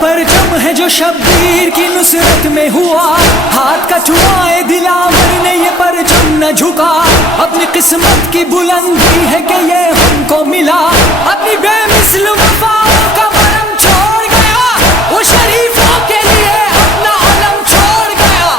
پرچم ہے جو شبیر کی نصرت میں ہوا، ہاتھ کٹوائے دلاور نے یہ پرچم نہ جھکا، اپنی قسمت کی بلندی ہے کہ یہ ہم کو ملا، اپنی بے مثل وفاؤں کا مرم چھوڑ گیا، وہ شریفوں کے لیے اپنا علم چھوڑ گیا۔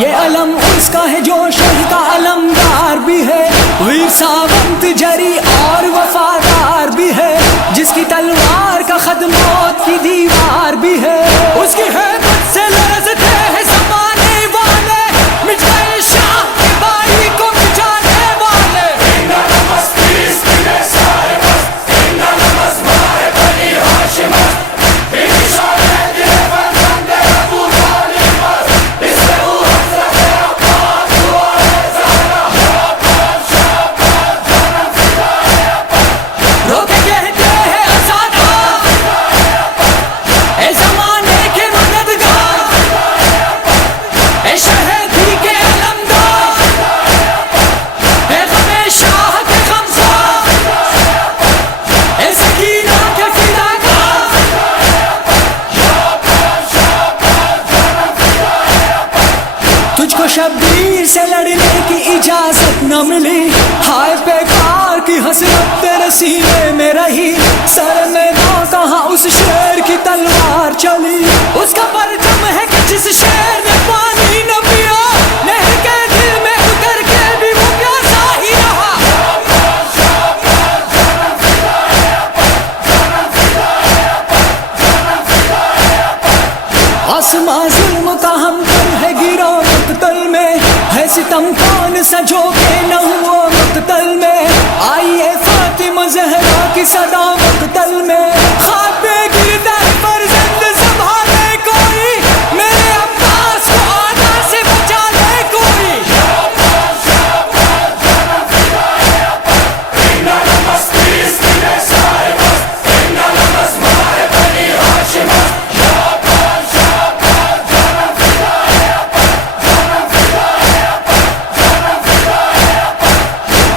یہ علم اس کا ہے جو شہ کا علمدار بھی ہے، ویر ساونت جری اور وفادار بھی ہے، جس کی تلوار کا خط موت کی دیوار بھی ہے، اس کی ہیبت سے لرزتے ہیں زمانے والے، مٹ گئے شاہ کے بھائی کو مٹانے والے۔ شبیر سے لڑنے کی اجازت نہ ملی، ہائے بیکار کی حسرت تیرے سینے میں رہی، سر میں نہ کہاں اس شیر کی تلوار چلی، اس کا پرچم ہے کہ جس شیر نے پانی نہ پیا، نہر کے دل میں اتر کے بھی وہ پیاسا ہی رہا۔ آسماں ظلم کا ہم پر ہے گرا مقتل میں، ہے ستم کون سا جو کہ نہ ہوا مقتل میں، آئیے فاطمہ زہرا کی صدا مقتل میں، خواب پہ گرتا ہے فرزند سنبھالے کوئی، میرے عباس کو آدھا سے بچا لے کوئی۔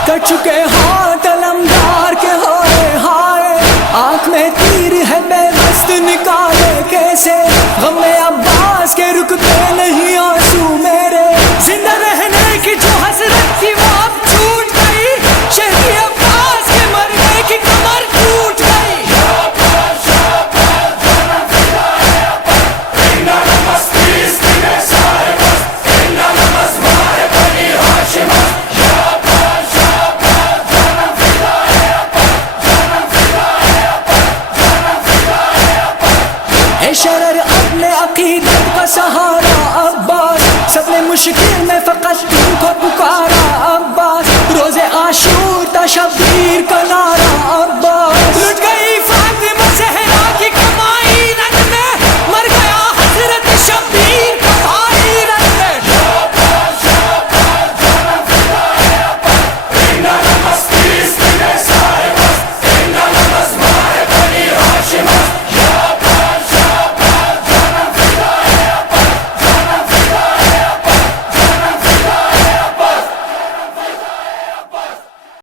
کٹ چکے ہاتھ علمدار کے ہائے ہائے، آنکھ میں تیر ہے بے مست نکالے کیسے، غم عباس کے رکتے نہیں آنسو میرے، زندہ رہنے کی جو حسرت تھی وہ اب چھوٹ گئی، شہری عباس کے مرنے کی کمر ٹوٹ گئی۔ شرر اپنے عقیدت کا سہارا عباس، سب نے مشکل میں فقط تم کو پکارا۔